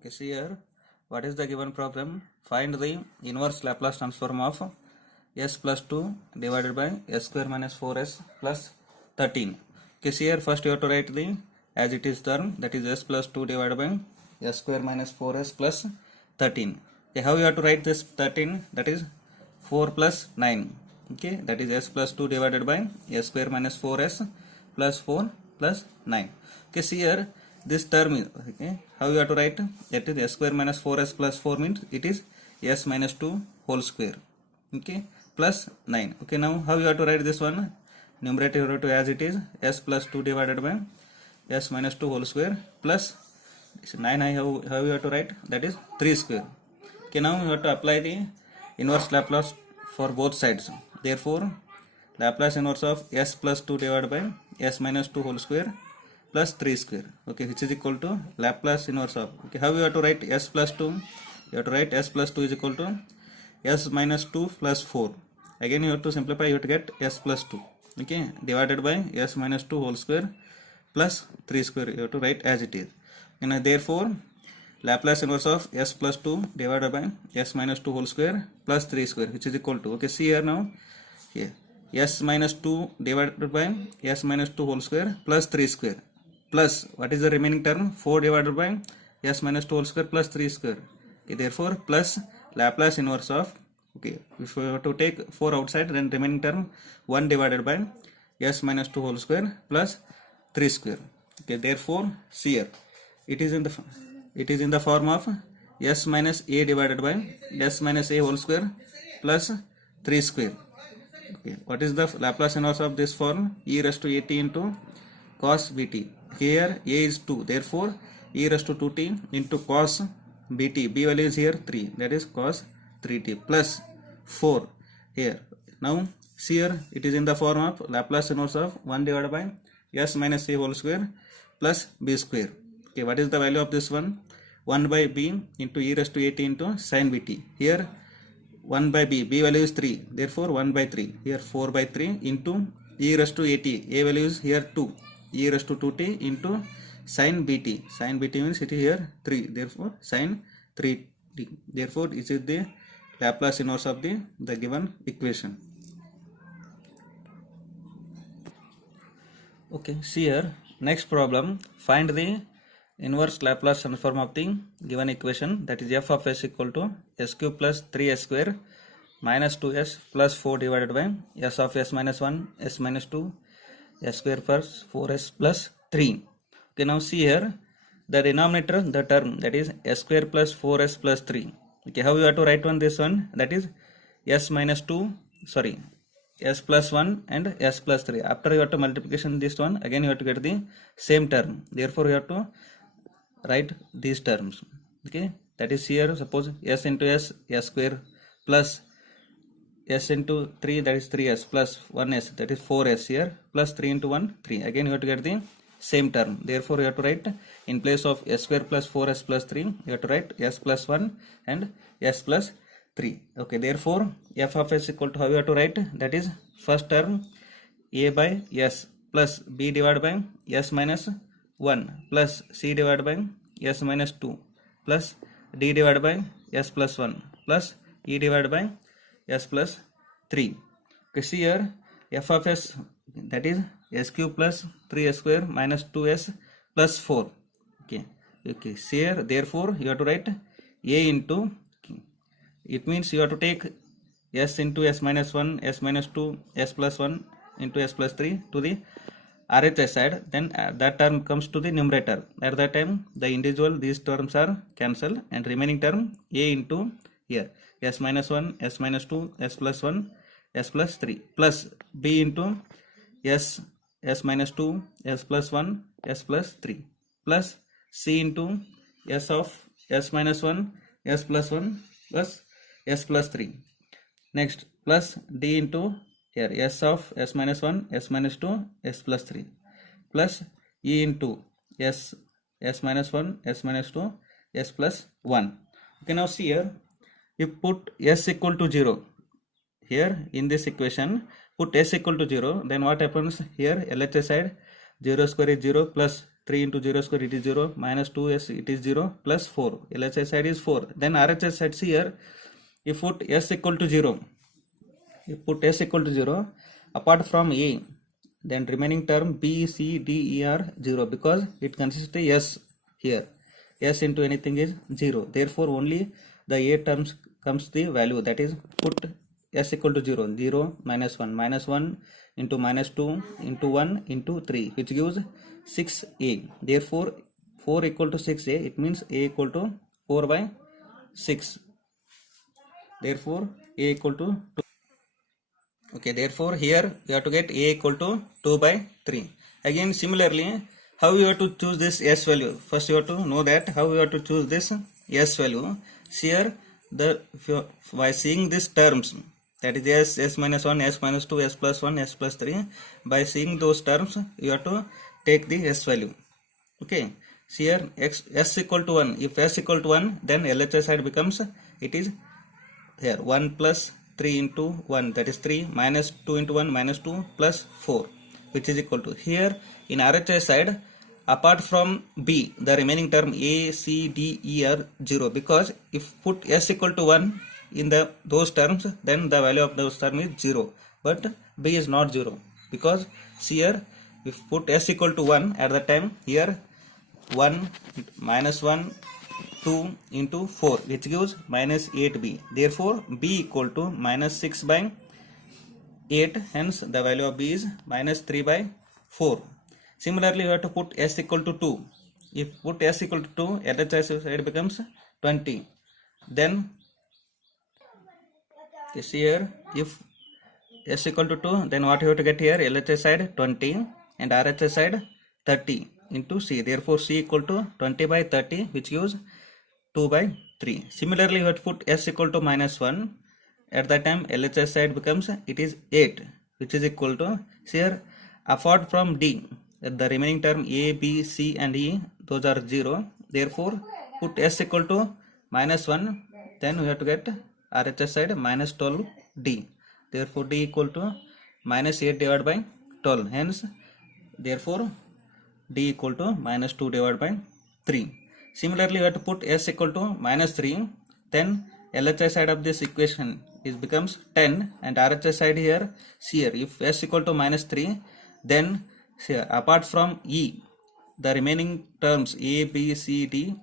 Okay, see here, what is the given problem? Find the inverse Laplace transform of s plus 2 divided by s square minus 4s plus 13. Okay, see here, first you have to write the as it is term, that is s plus 2 divided by s square minus 4s plus 13. Okay, how you have to write this 13? That is 4 plus 9. Okay, that is s plus 2 divided by s square minus 4s plus 4 plus 9. Okay, see here, this term is, okay, how you have to write, that is s square minus 4s plus 4 means it is s minus 2 whole square, okay, plus 9. Okay, now how you have to write this one? Numerator you have to as it is s plus 2 divided by s minus 2 whole square plus 9. How you have to write, that is 3 square. Okay, now you have to apply the inverse Laplace for both sides. Therefore Laplace inverse of s plus 2 divided by s minus 2 whole square plus 3 square, okay, which is equal to Laplace inverse of, okay, how you have to write s plus 2? You have to write s plus 2 is equal to s minus 2 plus 4. Again you have to simplify, you have to get s plus 2, okay, divided by s minus 2 whole square plus 3 square, you have to write as it is. And therefore Laplace inverse of s plus 2 divided by s minus 2 whole square plus 3 square, which is equal to, okay, see here now, here s minus 2 divided by s minus 2 whole square plus 3 square plus what is the remaining term, 4 divided by s minus 2 whole square plus 3 square. Okay, therefore plus Laplace inverse of, okay, if we have to take 4 outside, then remaining term 1 divided by s minus 2 whole square plus 3 square. Okay, therefore see here, it is in the form of s minus a divided by s minus a whole square plus 3 square. Okay, what is the Laplace inverse of this form? E raised to at into cos bt. Here a is 2, therefore e raised to 2t into cos bt. B value is here 3, that is cos 3t plus 4 here. Now see here, it is in the form of Laplace inverse of 1 divided by s minus a whole square plus b square. Okay, what is the value of this one? 1 by b into e raised to at into sin bt. Here 1 by b value is 3, therefore 1 by 3, here 4 by 3 into e raised to at, a value is here 2, e raised to 2t into sin bt. Sin bt means it is here 3, therefore sin 3t. Therefore this is the Laplace inverse of the given equation. Okay, see here, next problem, find the inverse Laplace transform of the given equation, that is f of s equal to s cube plus 3s square minus 2s plus 4 divided by s of s minus 1 s minus 2 s square plus 4s plus 3. Okay, now see here, the denominator, the term, that is s square plus 4s plus 3. Okay, how you have to write on this one? That is s minus 2, sorry, s plus 1 and s plus 3. After you have to multiplication this one, again you have to get the same term. Therefore you have to write these terms. Okay, that is here, suppose s into s square plus s into 3, that is 3s plus 1s, that is 4s here, plus 3 into 1 3. Again you have to get the same term. Therefore you have to write, in place of s square plus 4s plus 3, you have to write s plus 1 and s plus 3. Okay, therefore f of s equal to, how you have to write, that is first term a by s plus b divided by s minus 1 plus c divided by s minus 2 plus d divided by s plus 1 plus e divided by s plus 3. Okay, see here, f of s, that is s cube plus 3s square minus 2s plus 4. Okay, see here, therefore you have to write a into, it means you have to take s into s minus 1 s minus 2 s plus 1 into s plus 3 to the RHS side, then that term comes to the numerator. At that time the individual, these terms are cancelled, and remaining term a into here s minus 1 s minus 2 s plus 1 s plus 3 plus b into s minus 2 s plus 1 s plus 3 plus c into s of s minus 1 s plus 1 plus s plus 3. Next plus d into here s of s minus 1 s minus 2 s plus 3 plus e into s minus 1 s minus 2 s plus 1. Okay, now see here, if put s equal to 0 here in this equation, put s equal to 0, then what happens here, LHS side, 0 square is 0 plus 3 into 0 square it is 0 minus 2s it is 0 plus 4. LHS side is 4. Then RHS side here, if put s equal to 0, if put s equal to 0 apart from a, then remaining term b, c, d, e are 0 because it consists of s here. S into anything is 0. Therefore only the a terms comes the value, that is put s equal to 0. 0 minus 1 into minus 2 into 1 into 3 which gives 6a. Therefore 4 equal to 6a, it means a equal to 4 by 6. Therefore a equal to 2. Okay, therefore here you have to get a equal to 2 by 3. Again similarly, how you have to choose this s value? First you have to know that how you have to choose this s value. Here by seeing these terms, that is s minus 1, s minus 2, s plus 1, s plus 3, by seeing those terms you have to take the s value. Okay, here s equal to 1, if s equal to 1 then LHS side becomes, it is here 1 plus 3 into 1, that is 3, minus 2 into 1 minus 2 plus 4 which is equal to, here in RHS side apart from b the remaining term a, c, d, e are 0 because if put s equal to 1 in those terms then the value of those term is 0, but b is not 0 because here if put s equal to 1 at the time, here 1 minus 1 2 into 4 which gives minus 8b. Therefore b equal to minus 6 by 8, hence the value of b is minus 3 by 4. Similarly you have to put s equal to 2. If put s equal to 2, LHS side becomes 20. Then this here, if s equal to 2, then what you have to get here, LHS side 20 and RHS side 30 into c. Therefore c equal to 20 by 30 which gives 2 by 3. Similarly you have to put s equal to minus 1. At that time LHS side becomes, it is 8 which is equal to, here apart from d the remaining term a, b, c and e those are 0. Therefore put s equal to minus 1, then we have to get RHS side minus 12d. Therefore d equal to minus 8 divided by 12, hence therefore d equal to minus 2 divided by 3. Similarly you have to put s equal to minus 3, then LHS side of this equation is becomes 10 and RHS side here, here if s equal to minus 3, then here apart from e the remaining terms a, b, c, d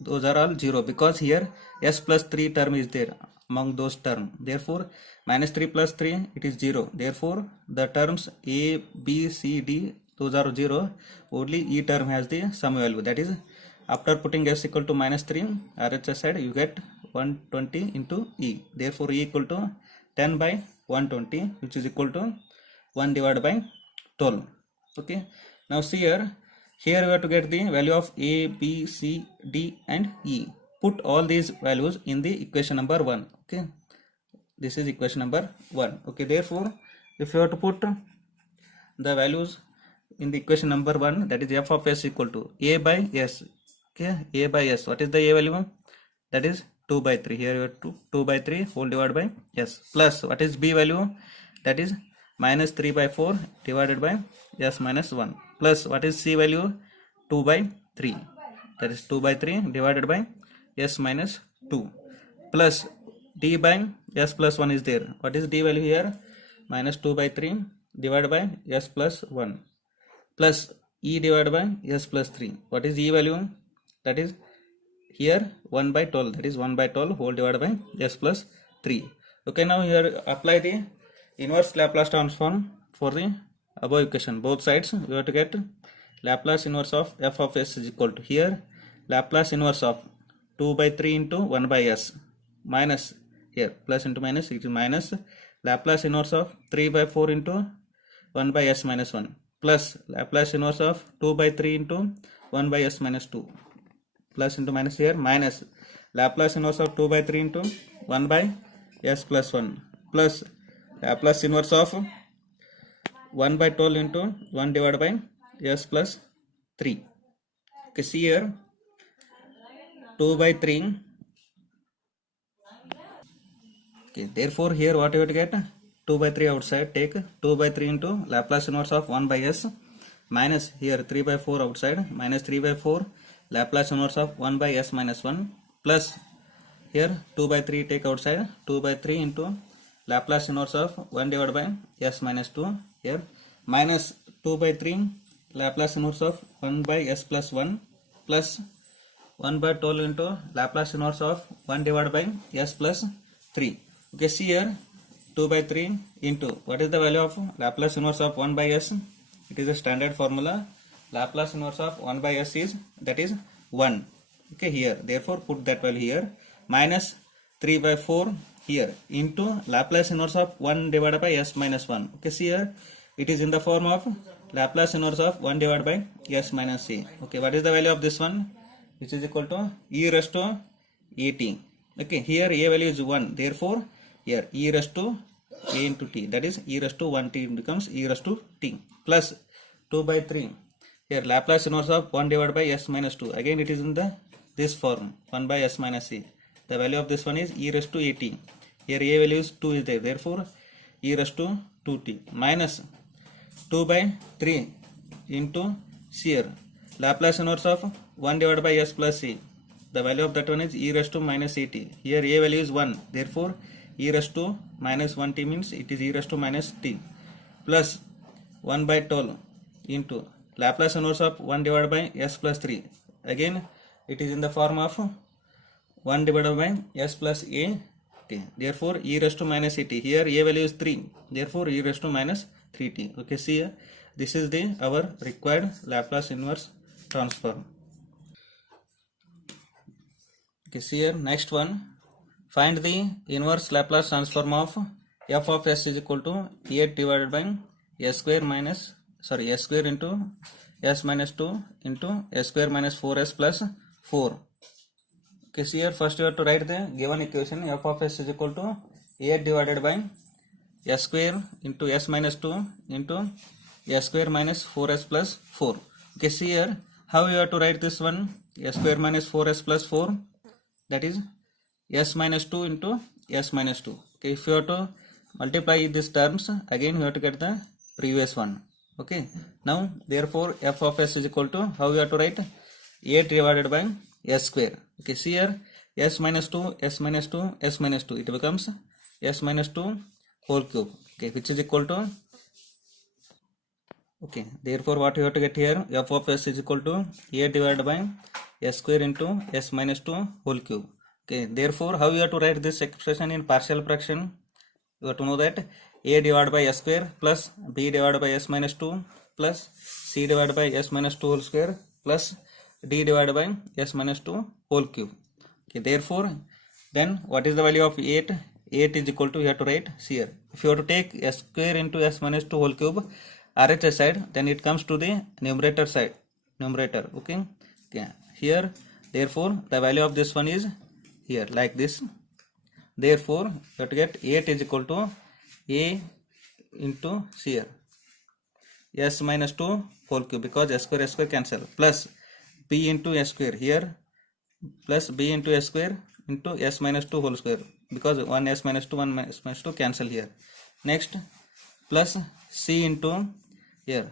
those are all 0 because here s plus 3 term is there among those terms. Therefore minus 3 plus 3 it is 0. Therefore the terms a, b, c, d those are 0. Only e term has the sum value, that is after putting s equal to minus 3 RHS side you get 120 into e. Therefore e equal to 10 by 120 which is equal to 1 divided by 12. Okay, now see here we have to get the value of a, b, c, d and e. Put all these values in the equation number 1. Okay, this is equation number 1. Okay, therefore if you have to put the values in the equation number 1, that is f of s equal to a by s. Okay, a by s, what is the a value? That is 2 by 3. Here you have 2 by 3 whole divided by s, plus what is b value? That is minus 3 by 4 divided by s minus 1, plus what is c value? 2 by 3, that is 2 by 3 divided by s minus 2, plus d by s plus 1 is there. What is d value here? Minus 2 by 3 divided by s plus 1, plus e divided by s plus 3. What is e value? That is here 1 by 12, that is 1 by 12 whole divided by s plus 3. Okay, now here apply the inverse Laplace transform for the above equation. Both sides we have to get Laplace inverse of f of s is equal to, here Laplace inverse of 2 by 3 into 1 by s minus, here plus into minus, it is minus Laplace inverse of 3 by 4 into 1 by s minus 1 plus Laplace inverse of 2 by 3 into 1 by s minus 2 plus into minus, here minus Laplace inverse of 2 by 3 into 1 by s plus 1 plus Laplace inverse of 1 by 12 into 1 divided by s plus 3. Okay, see here 2 by 3. Okay, therefore here what you have to get? 2 by 3 outside, take 2 by 3 into Laplace inverse of 1 by s minus here 3 by 4 outside, minus 3 by 4 Laplace inverse of 1 by s minus 1 plus here 2 by 3 take outside, 2 by 3 into Laplace inverse of 1 divided by s minus 2 here minus 2 by 3 Laplace inverse of 1 by s plus 1 plus 1 by 12 into Laplace inverse of 1 divided by s plus 3. Okay, see here 2 by 3 into what is the value of Laplace inverse of 1 by s? It is a standard formula. Laplace inverse of 1 by s is that is 1. Okay, here therefore put that value here minus 3 by 4 here into Laplace inverse of 1 divided by s minus 1. Okay, see here it is in the form of Laplace inverse of 1 divided by s minus a. Okay, what is the value of this one? Which is equal to e raised to at. Okay, here a value is 1, therefore here e raised to a into t, that is e raised to 1t becomes e raised to t plus 2 by 3 here Laplace inverse of 1 divided by s minus 2, again it is in the this form 1 by s minus a. The value of this one is e raised to at. Here a value is 2 is there, therefore e raised to 2t minus 2 by 3 into here Laplace inverse of 1 divided by s plus a. The value of that one is e raised to minus at. Here a value is 1, therefore e raised to minus 1t means it is e raised to minus t plus 1 by 12 into Laplace inverse of 1 divided by s plus 3. Again it is in the form of 1 divided by s plus a. Okay, therefore e raised to minus at. Here a value is 3, therefore e raised to minus 3t. Okay, see here this is the our required Laplace inverse transform. Okay, see here next one. Find the inverse Laplace transform of f of s is equal to 8 divided by s square minus s square into s minus 2 into s square minus 4s plus 4. Okay, see here first you have to write the given equation f of s is equal to 8 divided by s square into s minus 2 into s square minus 4s plus 4. Okay, see here how you have to write this one s square minus 4s plus 4, that is s minus 2 into s minus 2. Okay, if you have to multiply these terms again you have to get the previous one. Okay, now therefore f of s is equal to how you have to write 8 divided by s square. Okay, see here s minus 2 s minus 2 s minus 2, it becomes s minus 2 whole cube. Okay, which is equal to okay, therefore what you have to get here f of s is equal to 8 divided by s square into s minus 2 whole cube. Okay, therefore how you have to write this expression in partial fraction? You have to know that a divided by s square plus b divided by s minus 2 plus c divided by s minus 2 whole square plus d divided by s minus 2 whole cube. Okay, therefore then what is the value of 8? 8 is equal to you have to write here. If you have to take s square into s minus 2 whole cube RHS side, then it comes to the numerator side, numerator. Okay, here therefore the value of this one is here like this. Therefore you have to get 8 is equal to a into here s minus 2 whole cube because s square cancel plus b into s square here plus b into s square into s minus 2 whole square because 1 s minus 2 1 s minus 2 cancel here. Next plus c into here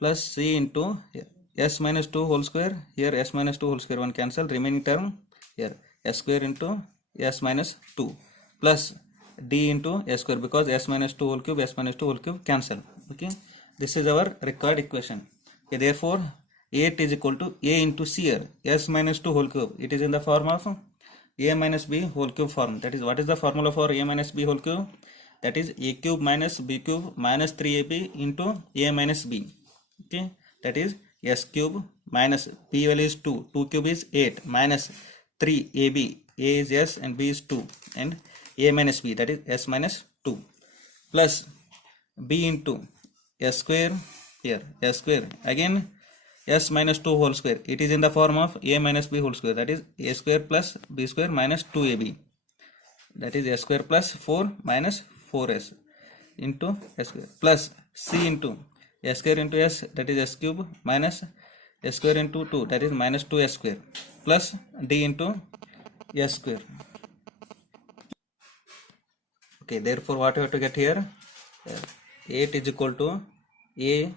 plus c into here s minus 2 whole square, here s minus 2 whole square 1 cancel, remaining term here s square into s minus 2 plus d into s square because s minus 2 whole cube s minus 2 whole cube cancel. Okay, this is our required equation. Okay, therefore 8 is equal to a into c here s minus 2 whole cube, it is in the form of a minus b whole cube form. That is what is the formula for a minus b whole cube? That is a cube minus b cube minus 3ab into a minus b. Okay, that is s cube minus b value is 2, 2 cube is 8 minus 3ab, a is s and b is 2 and a minus b, that is s minus 2 plus b into s square here s square again s minus 2 whole square, it is in the form of a minus b whole square, that is a square plus b square minus 2ab, that is s square plus 4 minus 4s into s square plus c into s square into s, that is s cube minus s square into 2, that is minus 2s square plus d into s square. Okay, therefore what you have to get here 8 is equal to a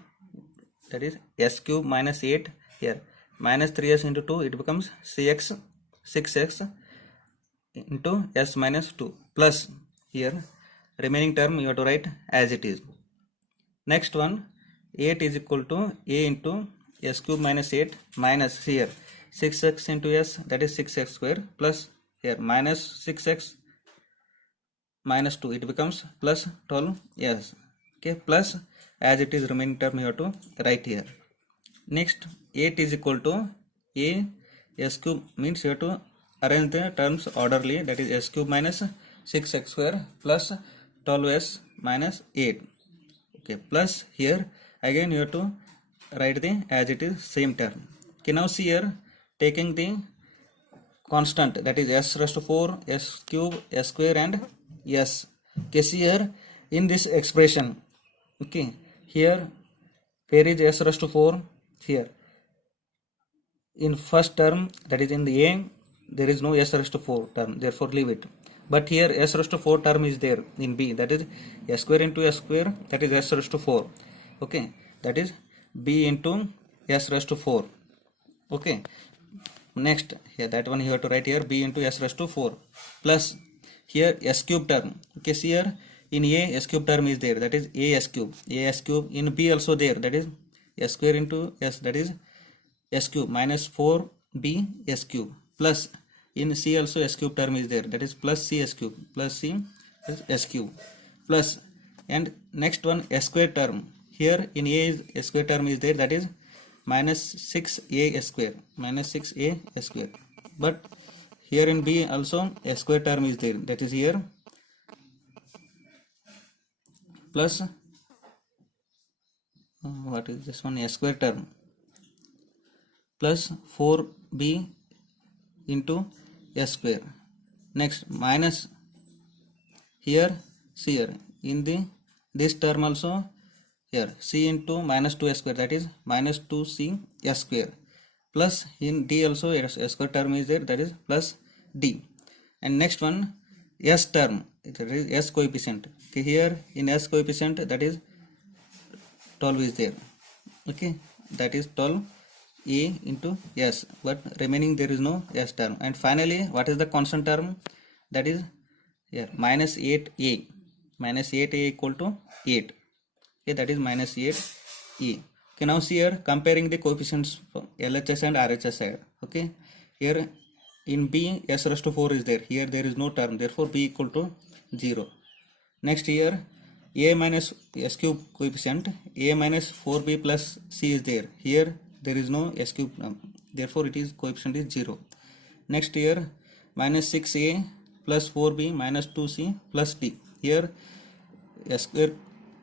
that is s cube minus 8 here minus 3s into 2 it becomes cx 6x into s minus 2 plus here remaining term you have to write as it is. Next one 8 is equal to a into s cube minus 8 minus here 6x into s that is 6x square plus here minus 6x minus 2 it becomes plus 12s. Okay, plus as it is remaining term you have to write here. Next 8 is equal to a s cube means you have to arrange the terms orderly, that is s cube minus 6x square plus 12s minus 8. Okay, plus here again you have to write the as it is same term. Okay, now see here taking the constant that is s raised to 4 s cube s square and s. Okay, see here in this expression, okay, here where is s raised to 4? Here in first term that is in the a there is no s raised to 4 term, therefore leave it. But here s raised to 4 term is there in b, that is s square into s square, that is s raised to 4. Okay, that is b into s raised to 4. Okay, next here that one you have to write here b into s raised to 4 plus here s cube term. Okay, see here in a s cube term is there, that is a s cube, in b also there, that is s square into s, that is s cube minus 4b s cube plus in c also s cube term is there, that is plus c s cube plus c s cube plus and next one s square term. Here in a s square term is there, that is minus 6a s square, minus 6a s square. But here in b also s square term is there, that is here plus what is this one, s square term plus 4b into s square. Next minus here see here in the this term also here c into minus 2s square, that is minus 2c s square plus in d also s square term is there, that is plus d. And next one s term, that is s coefficient. Okay, here in s coefficient that is 12 is there. Okay, that is 12 a into s, but remaining there is no s term. And finally what is the constant term, that is here minus 8a, minus 8a equal to 8. Okay, that is minus 8a. Okay, now see here comparing the coefficients from LHS and RHS side. Okay, here in b s raised to 4 is there, here there is no term, therefore b equal to 0. Next here a minus s cube coefficient, a minus 4b plus c is there, here there is no s cube term, therefore it is coefficient is 0. Next here minus 6a plus 4b minus 2c plus d, here s square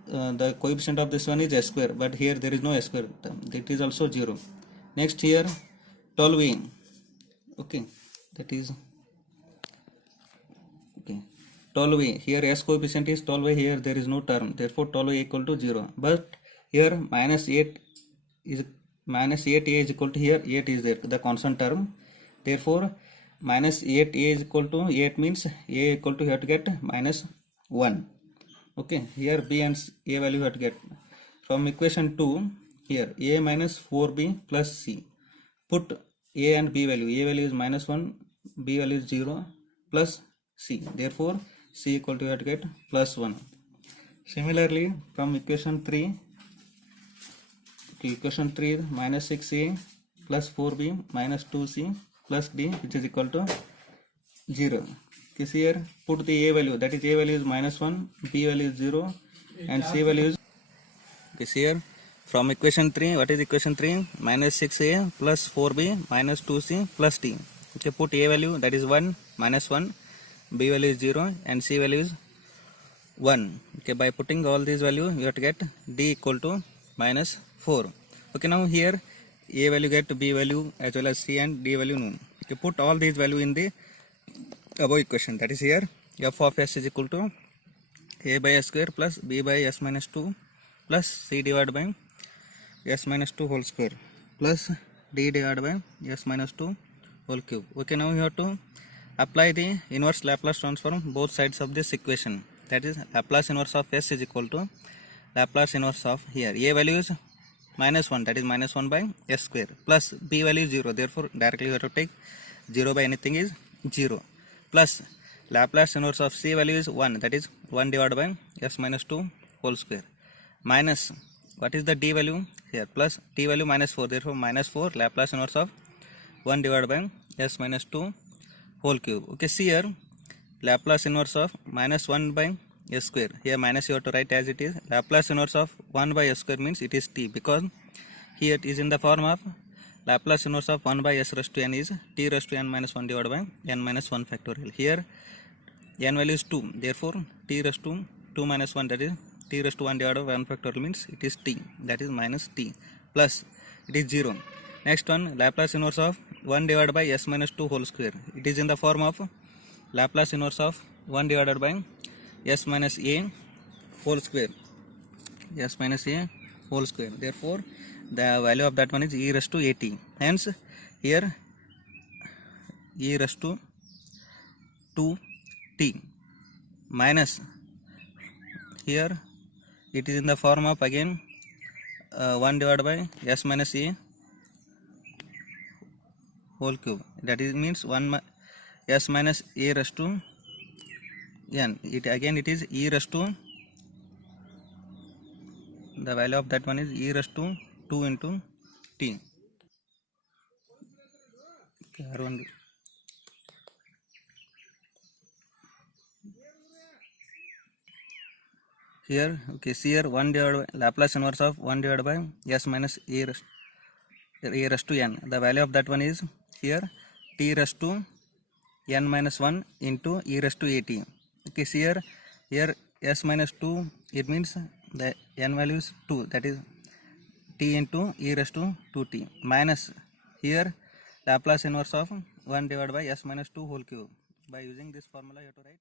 the coefficient of this one is s square, but here there is no s square term, that is also 0. Next here 12a, okay, that is okay 12a, here s coefficient is 12a, here there is no term, therefore 12a equal to 0. But here minus 8 is minus 8a is equal to, here 8 is there, the constant term, therefore minus 8a is equal to 8 means a equal to you have to get minus 1. Okay, here b and a value you have to get from equation 2. Here a minus 4b plus c, put a and b value, a value is minus 1, b value is 0 plus c, therefore c equal to you have to get plus 1. Similarly from equation 3 to equation 3 minus 6a plus 4b minus 2c plus d which is equal to 0. Okay, here put the a value, that is a value is minus 1, b value is 0 and c value is. Okay, here from equation 3, what is equation 3, minus 6a plus 4b minus 2c plus d. Okay, put a value, that is 1 minus 1, b value is 0 and c value is 1. Okay, by putting all these value you have to get d equal to minus 4. Okay, now here a value get b value as well as c and d value known. Okay, put all these value in the above equation, that is here f of s is equal to a by s square plus b by s minus 2 plus c divided by s minus 2 whole square plus d divided by s minus 2 whole cube. Okay, now you have to apply the inverse Laplace transform both sides of this equation, that is Laplace inverse of s is equal to Laplace inverse of, here a value is minus 1, that is minus 1 by s square, plus b value is 0, therefore directly we have to take 0 by anything is 0, plus Laplace inverse of c value is 1, that is 1 divided by s minus 2 whole square, minus what is the d value here, plus d value minus 4, therefore minus 4 Laplace inverse of 1 divided by s minus 2 whole cube. Okay, see here Laplace inverse of minus 1 by s square, here minus you have to write as it is. Laplace inverse of 1 by s square means it is t, because here it is in the form of Laplace inverse of 1 by s raised to n is t raised to n minus 1 divided by n minus 1 factorial. Here n value is 2, therefore t raised to 2 minus 1, that is t raised to 1 divided by 1 factorial means it is t, that is minus t, plus it is 0. Next one, Laplace inverse of 1 divided by s minus 2 whole square, it is in the form of Laplace inverse of 1 divided by s minus a whole square, s minus a whole square, therefore the value of that one is e raised to at, hence here e raised to 2t minus here it is in the form of again 1 divided by s minus a whole cube, that is means 1 s minus a raised to n, it again it is e raised to, the value of that one is e raised to 2 into t. Here okay, see here 1 divided by Laplace inverse of 1 divided by s minus a raised to n, the value of that one is here t raised to n minus 1 into e raised to at. Okay, see here s minus 2, it means the n value is 2, that is t into e raised to 2t, minus here Laplace inverse of 1 divided by s minus 2 whole cube. By using this formula you have to write